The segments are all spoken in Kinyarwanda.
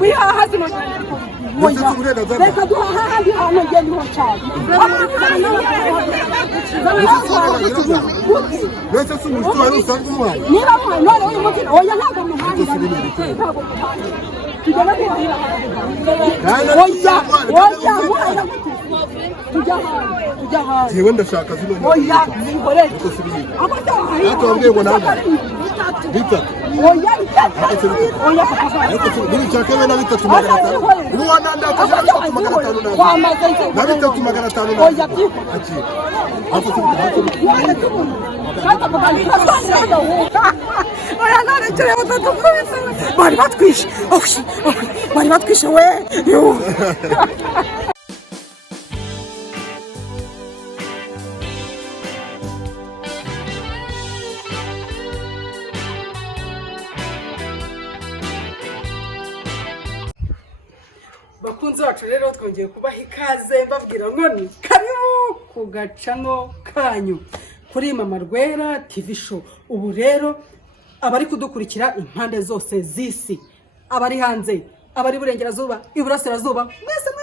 We are husband. Reka duhaha handi hantu ngende ho cyane. Reka sumushwa rusanzwe umwana. Niba mwana uri mukino oya ntabwo muhanda. Ntabwo muhanda. Tujyana kwihira. Oya. Tujya hantu. Jewe ndashaka zino. Oya, ngoreke. Atambwiye ngo namba. Bitatu. Oya, bitatu. Oya, papa. Biri cyakebe na bitatu magana 5. Ruwana ndaka na bitatu magana 5. Na bitatu magana 5. Oya, tiko. Oya, none turi batatu kwese. Bari batwishe. Bari batwishe we. Bakunzi bacu rero twongeye kubaha ikaze babwira ngo ni karibu ku gacano kanyu kuri Mama Rwera TV show. Ubu rero abari kudukurikira impande zose z'isi, abari hanze, abari burengerazuba, iburasirazuba, mwese mu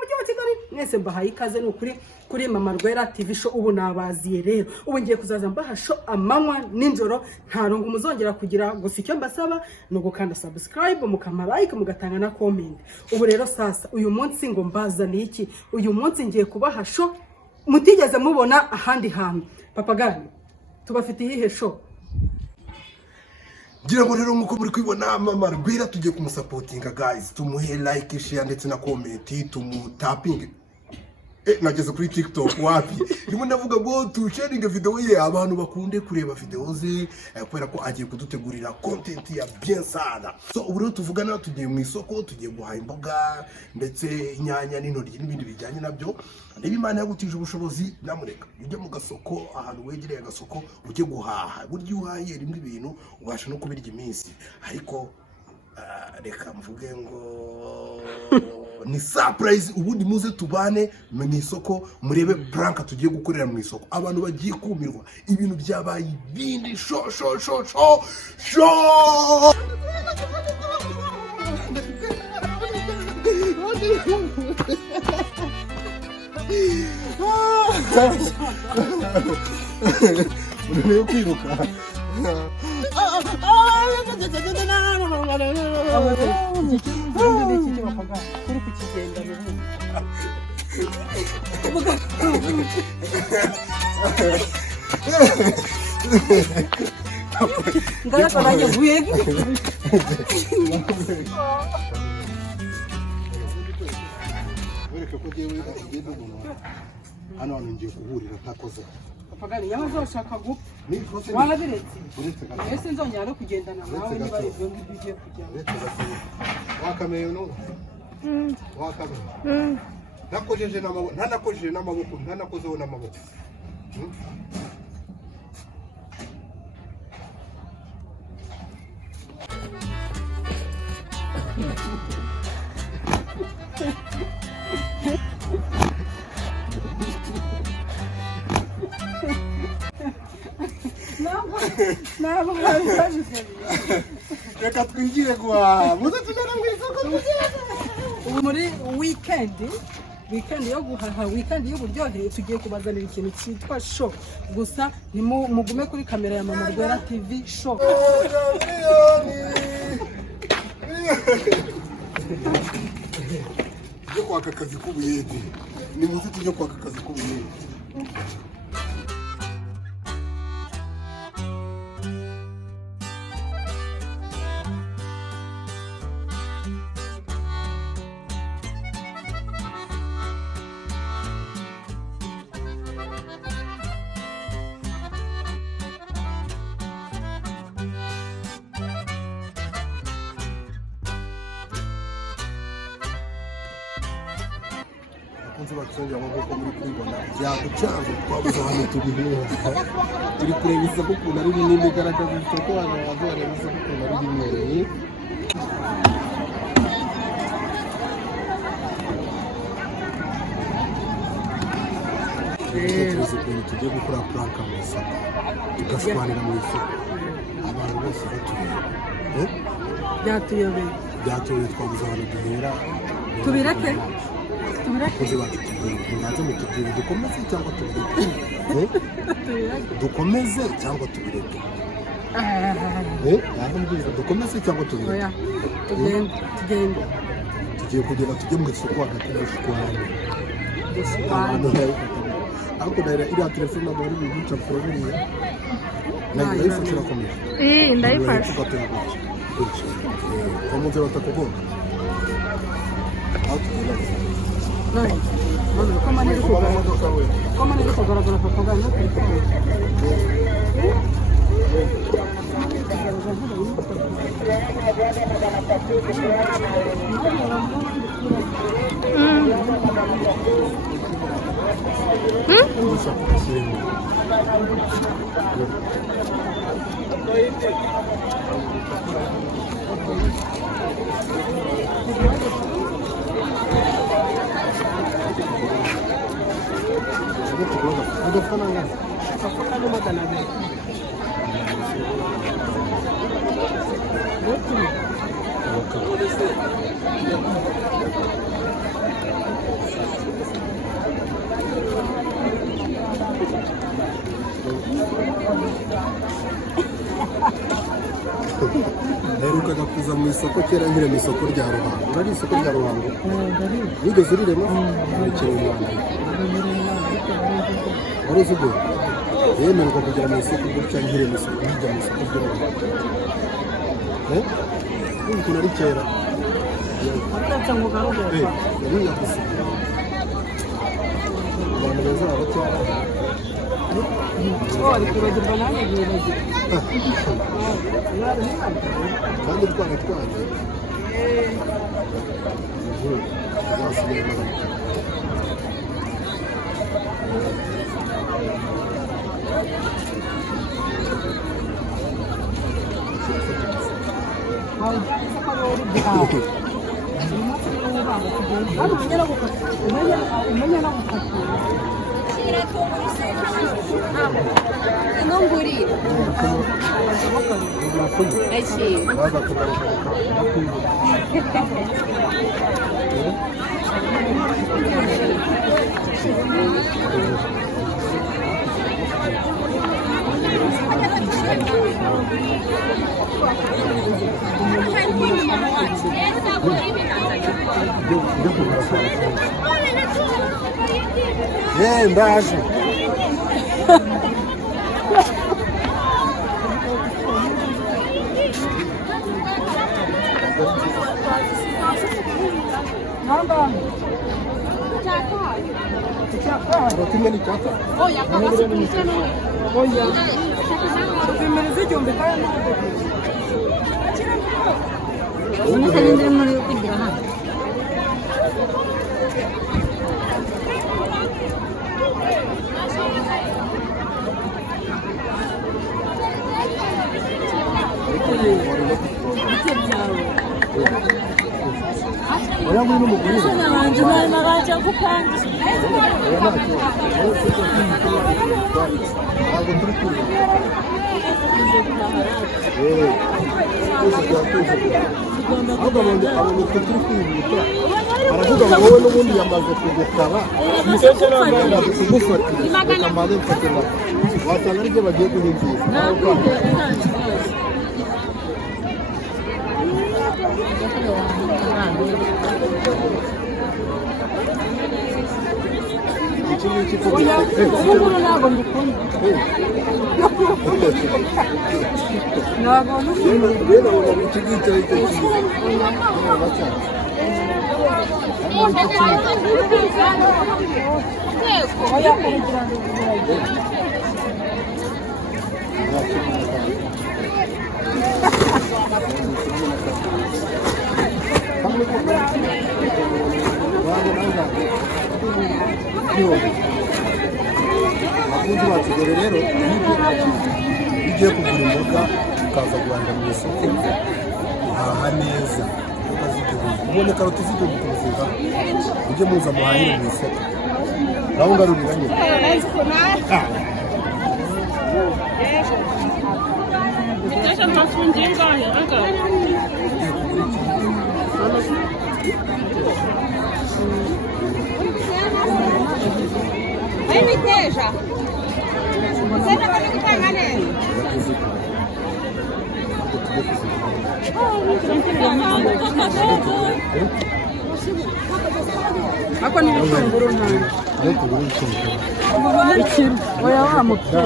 mujyi wa Kigali, mwese mbahaye ikaze n'ukuri kuri Mama Rwera TV show. Ubu nabaziye rero, ubu ngiye kuzaza mbaha show amanywa ninjoro, nta rungu muzongera kugira. Gusa icyo mbasaba ni ugukanda subscribe, mukama like, mugatanga na comment. Ubu rero sasa uyu munsi ngo mbazaniye iki? Uyu munsi ngiye kubaha show mutigeze mubona ahandi hantu. Papa Gani, tubafitiye ihe show? Ngira ngo rero nkuko muri kwibona Mama Rwera tugiye kumusapotinga guys, tumuhe like, share ndetse na comment, tumutapinge. Nageze kuri TikTok wapi ndimo ndavuga ngo tu sharing video ye abantu bakunde kureba video ze kubera ko agiye kudutegurira content ya bien sana. So ubu rero tuvugana tugiye mu isoko, tugiye guhaha imboga ndetse inyanya n'intoryi n'ibindi bijyanye nabyo. Niba Imana yagutije ubushobozi namureka ujye mu gasoko, ahantu wegereye agasoko ujye guhaha. Buryo uhaye rimwe ibintu ubasha no kubirya iminsi, ariko reka mvuge ngo ni surprise. Ubundi muze tubane mu isoko murebe prank tugiye gukorera mu isoko. Abantu bagiye kumirwa, ibintu byabaye ibindi show. Urebe kwiruka. Hano ngiye kuhurira ntakoze. Pagani yamaze ushaka gupfa. Warabiretse. Ese nzongera no kugendana nawe niba ari byo ngiye kujya. Wakameye no. Wakameye. Nakojeje n'amaboko, ntanakojeje n'amaboko, ntanakozeho n'amaboko. Nabo reka twigire kwa muze tujyana mu isoko. Ubu muri weekend yo guhaha, weekend y'uburyohe, tugiye kubazanira ikintu cyitwa show. Gusa mugume kuri kamera ya Mama Rwera TV show. Yo kwaka akazi k'ubuyede, ni muze tujye kwaka akazi k'ubuyede. Kunze batsonja amaboko muri kwibona byagucanze twabuze hano tubihera. Turi kureba isoko ukuntu ari rinini, igaragaza isoko abantu bazareba isoko ukuntu ari rinini. tuzi ukuntu tugiye gukora prank mu isoko, tugashwanira mu isoko. bose batureba byatuyobeye byatuyobeye twabuze ahantu duhera tubireke abakozi bacu tubanze mutubwire dukomeze cyangwa tubireke dukomeze cyangwa tubireke dukomeze cyangwa tubireke tugende tugiye kugenda tujye mu isoko hagati y'ubushwani ariko iriya telefone ntabwo ari ibintu ncapfura buriya ndayifashe irakomeye ndayifashe bamuze batakugonga aho tugenda ko maniri kugaragara papa bwana Herukaga kuza mu isoko kera nkire mu isoko rya Ruhango. Uri isoko rya Ruhango? Wigeze uriremo? Ukiri umwana. Wari uzi ubwo? Yemeruka kugera mu isoko gutya nkire mu isoko rya Ruhango. Ubu nari kera. Atetse ngo garuke. Nari yakuze. Abantu beza baracyara. Ari kuragirwa nanjye ngiye kandi twana Não guri. É cheio. Embaixo. Rotinha de capa. Olha, acaba se puxando. Olha. Primeiro vídeo onde vai no. Ini kalender mau pindah. Olha muito no mundo. Jangan meraja bukan. Aravuga ngo wowe n'ubundi yamaze kugutaba yamaze kugufatira amaze mfatira wasanga aribyo bagiye guhinduza iki ngiki Ubu ntabwo mbikunda. Ntabwo mbikunda. rero ubu iki ngiki ari cyo kintu abakunzi bacu dore rero ugiye kugura imboga ukaza guhahira mu isoko uhaha neza imboga z'igihumbi ubone karoti z'igihumbi kuziva ujye muza muhahire mu isoko naho ngarurira nyine Imiteja ntafungiye ngahe aga. Imiteja. Imiteja kari gutanga neza. Ako ni ibitunguru nta. Ikiro. Oya wa mutwe.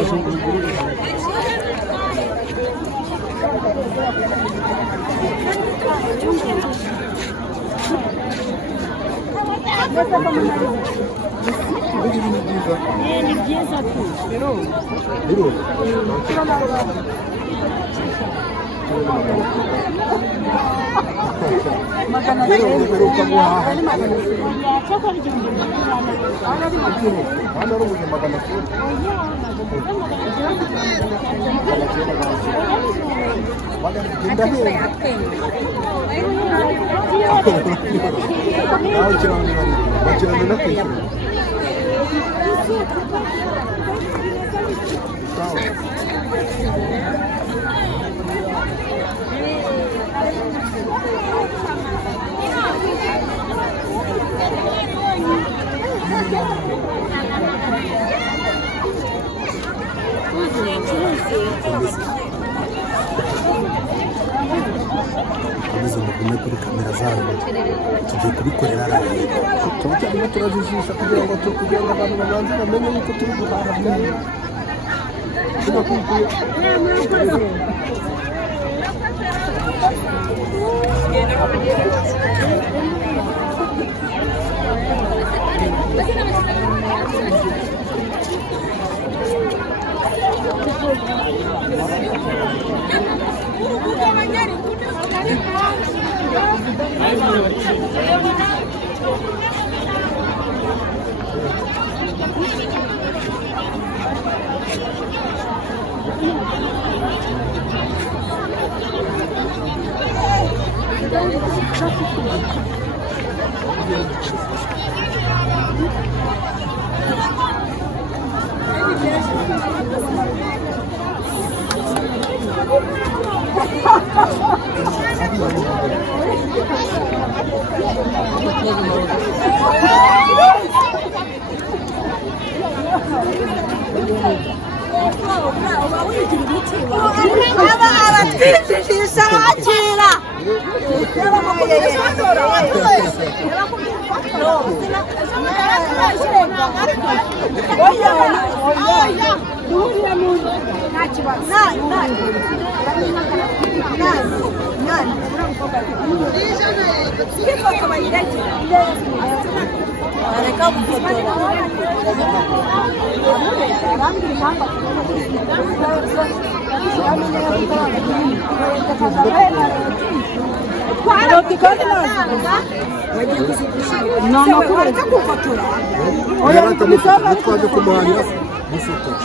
Ni byiza tu. Biro. Magana Biro uheruka guhaha. Cyakora igihumbi Hano ari ubuzima magana cyenda. Ndahenda. Nawe ukiranira kwishyura. Komeza mugume kuri kamera zanyu tugiye kubikorera live tuba turimo turazijisha kugira ngo abantu babanze bamenye yuko turi guhaha neza abatwicisha bakira areka gufotora twaje kumuhanira gufotora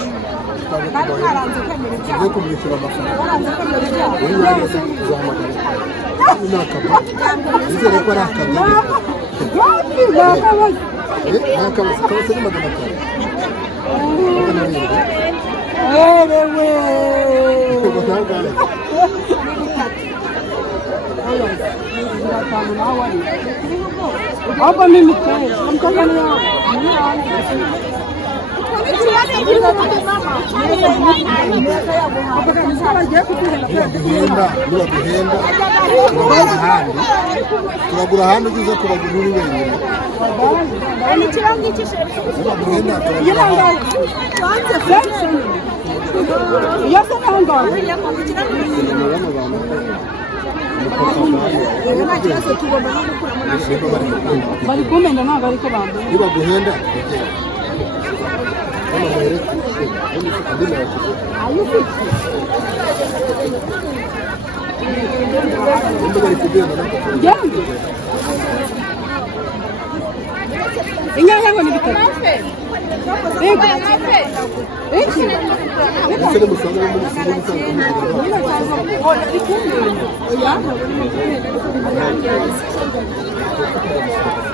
tugiye kumwishyura amafaranga nizere ko ari akazi n'akabazi kabase ni magana atanu Hapa mimi kesho mkangani yao. turagura ahandi ugize kuragura uri wenyine bari kumenda ntabwo ariko bambaye niba guhenda inyanya ngo ni bitatu Thank you.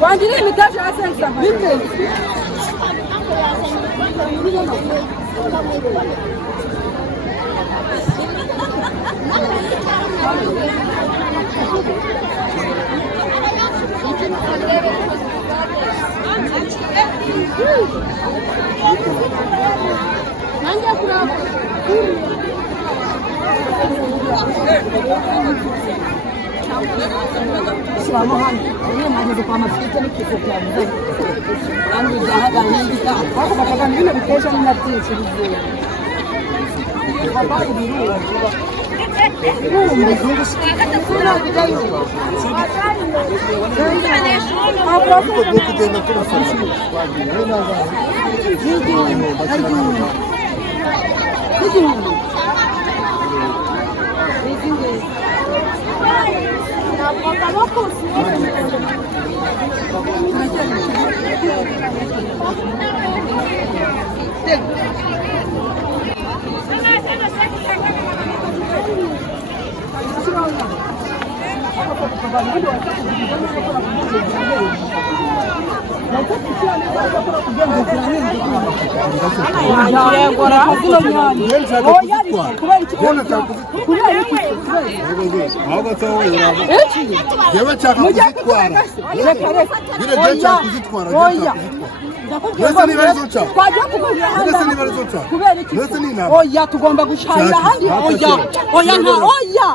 Wangire imitaje asensa bite Nanga kuraba Selamu hano niyo mageze kwa mafite n'ikifu cyane kandi jahaga n'indika ako bakagana bino biteje na byinshi bivuye baba ibiruwa Oya tugomba gushanya handi oya nta oya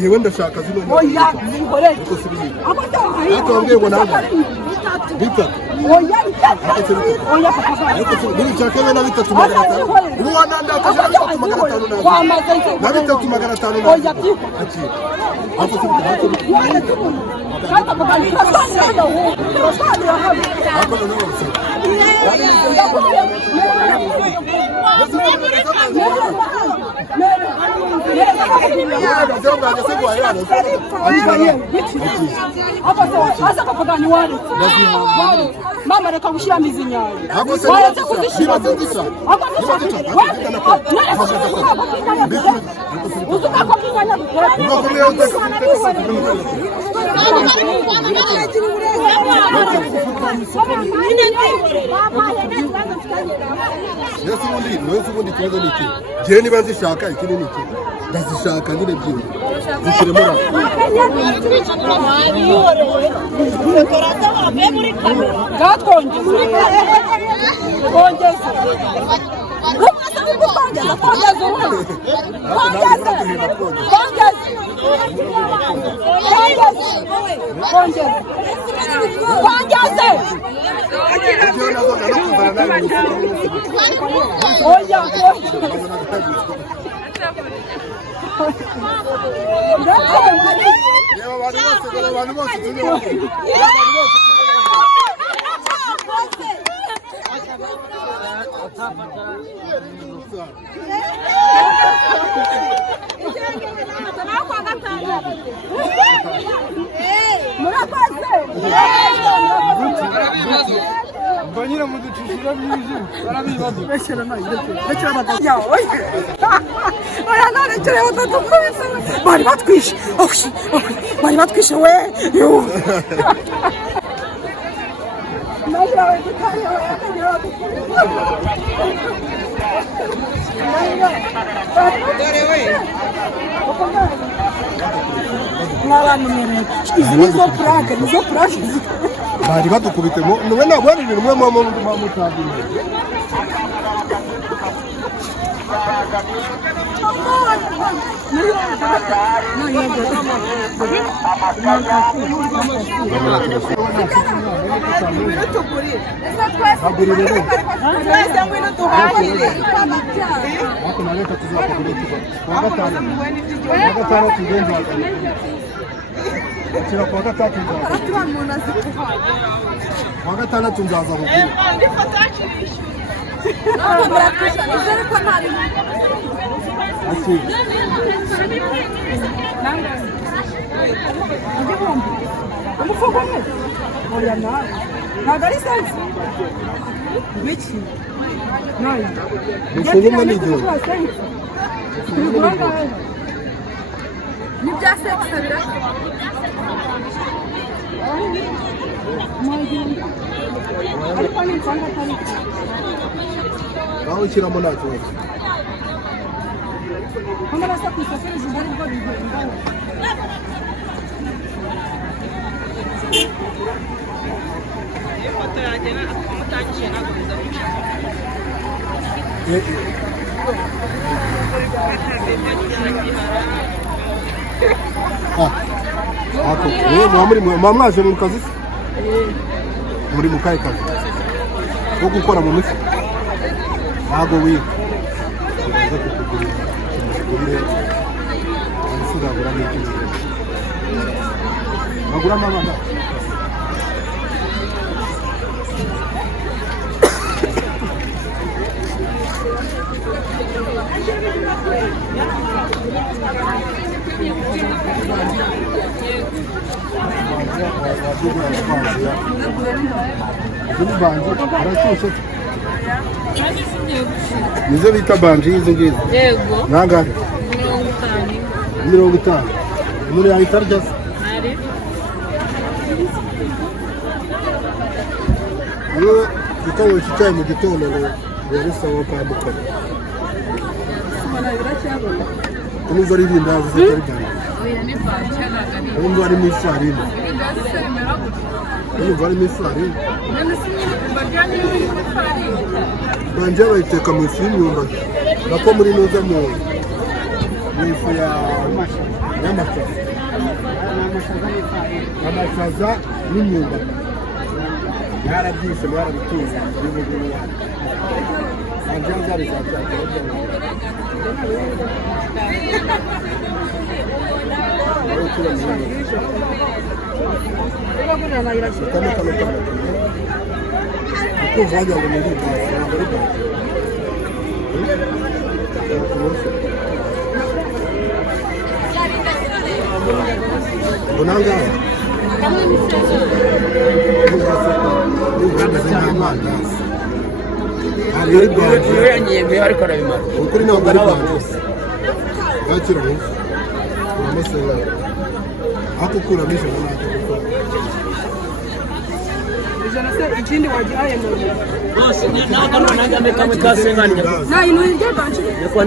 Jewe ndashaka zino oya zihore atambwiye ngo nanga bita oya oya biri cyake na bitatu magana 5 ubu wananda akaje na bitatu magana 5 oya tiko hapo hapo kata bagani sana hapo mama reka gushira mizinyaye waretse kuzishira uzuka kinyanya Yesu ubundi kibazo ni iki je niba zishaka iki ni iki ndazishaka nyine byiwe zishiremo Mbanyira mu ducishira mwizi barabibazo bekera nayo bekera batanya oya none kire batatu bari batwishe bari batwishe we bari badukubitemo niwe ntabwo hari ibintu mwe mama mutabimenye kuwa gatandatu nzaza kugura Mufungumwe n'igihugu n'ibya sekisa birasa aho ushyiramo nta kibazo mwaje mu kazi muri mu kahe kazi ko gukora mu misi ntabwo wiga kiraza kukugurira uzagura n'iki bagura amabanga nizo bita banji izo ngizo Yego. nangahe 50 muri yahita arya iyo ukanywesha icyayi mu gitondo ngo birisaba kwambukana kumva ari irindazi zitari banji kumva ari mu ifarini kumva ari mu ifarini banji bayiteka mu ifu y'imyumbati nako muri nuza mu ifu y'amashaza n'imyumbati yarabyise yarabituza banji zari zabyakira ikindi wagihaye mu bose nakamwe kasenganya nayi nuje banchi yako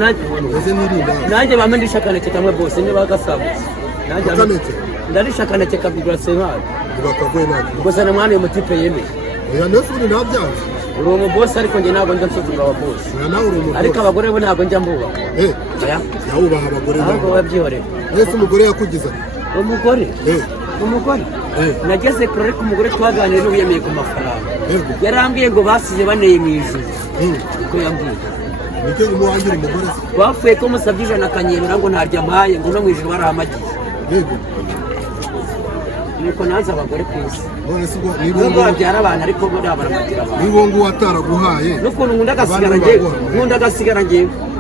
nanjye bamendisha kaneke kamwe bose ne bagasabutse nanjye ndarisha kaneke kabigura senkari bakagwe nako ubwo sana mwana mutipe yeme oya nesuri nabyanze uri umu boss ariko nge ntabwo njya nsuzuma aba boss ariko abagore bo ntabwo njya mbuba yawubaha abagore ntabwo babyihorera ese umugore yakugiza umugore nageze kure ariko umugore twaganiriye n'ubiyemeye ku mafaranga yarambwiye ngo basize baneye mu ijuru uko yambwiye nicyo umuhangira umugore bapfuye ko musabye ijana akanyemera ngo ntarya mpaye ngo no mu ijuru barahamagiye nuko naza abagore ku isi nubwo babyara abantu ariko bo baramagira abantu nibo ngo wataraguhaye n'ukuntu nkunda agasigara ngewe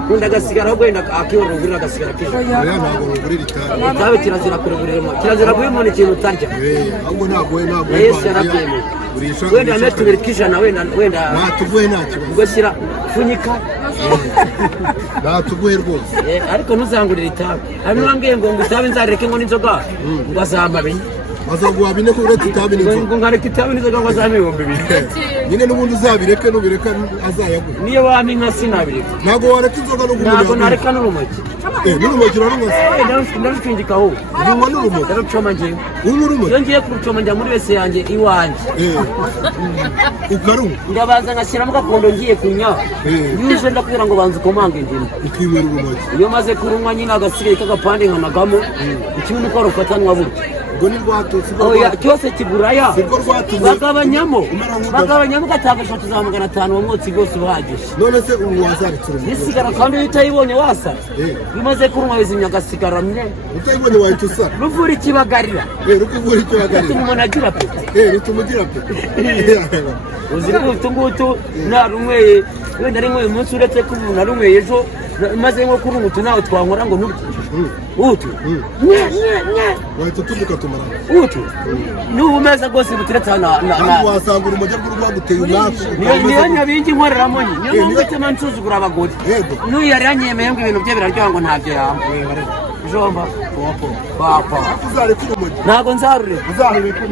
nkunda agasigara ahubwo wenda akihorera ugurira agasigara k'ijoro ntabwo ngurira itabi kirazira kureguriremo kirazira guha umuntu ikintu utarya ahubwo ntabwo yesu yarabyemeye wenda ne tubiri k'ijana wenda natuguhe nta kibazo ubwo shyira pfunyika natuguhe rwose ariko ntuzangurire itabi hari n'uwambwiye ngo itabi nzareke ngo n'inzoga ngo azambabenye bazaguha bine ko uretse itabi n'inzoga ngo nkareka itabi n'inzoga ngo azame 2,000 nyine n'ubundi uzabireke nubireka azayagura niyo wampa inka sinabireka ntabwo wareka inzoga no ntabwo nareka n'urumogi n'urumogi urarunywa ndarutwingikaho unywa n'urumogi ndarucoma njyewe unywa urumogi iyo ngiye kurucoma njya muri wese yanjye iwanjye ukarunywa ndabaza ngashyiramo gakondo ngiye kunywa yuje ndakubwira ngo banza ukomange indimu ukinywera urumogi iyo maze kurunywa nyine agasigaye k'agapande nkanagamo ikindi uko rufatanwa burya ubwo ni rwatutsi cyose kiburaya bagabanyamo ugatanga 3,500 uwo mwotsi rwose uhagije none se ubu wazaritse urumogi nisigara kandi iyo utayibonye wasa bimaze kurunywa wizimya agasigara mwe utayibonye wahita usara ruvura ikibagarira rukuvura ikibagarira umuntu agira pe rutuma ugira pe uziri utu narunyweye wenda ari nk'uyu munsi uretse ko umuntu arunyweye ejo maze nko kurunga utu nawe twankora ngo nturye utu wahita utubuka tumara utu n'ubu meza rwose buteretse hano wasanga urumogi rwaguteye umwaku niyo nyabingi nkoreramo niyo mpamvu ituma nsuzugura abagore n'uyu yari yanyemeye ngo ibintu bye biraryoha ngo ntabyo yamba jomba papa uzareka urumogi ntabwo nzarureka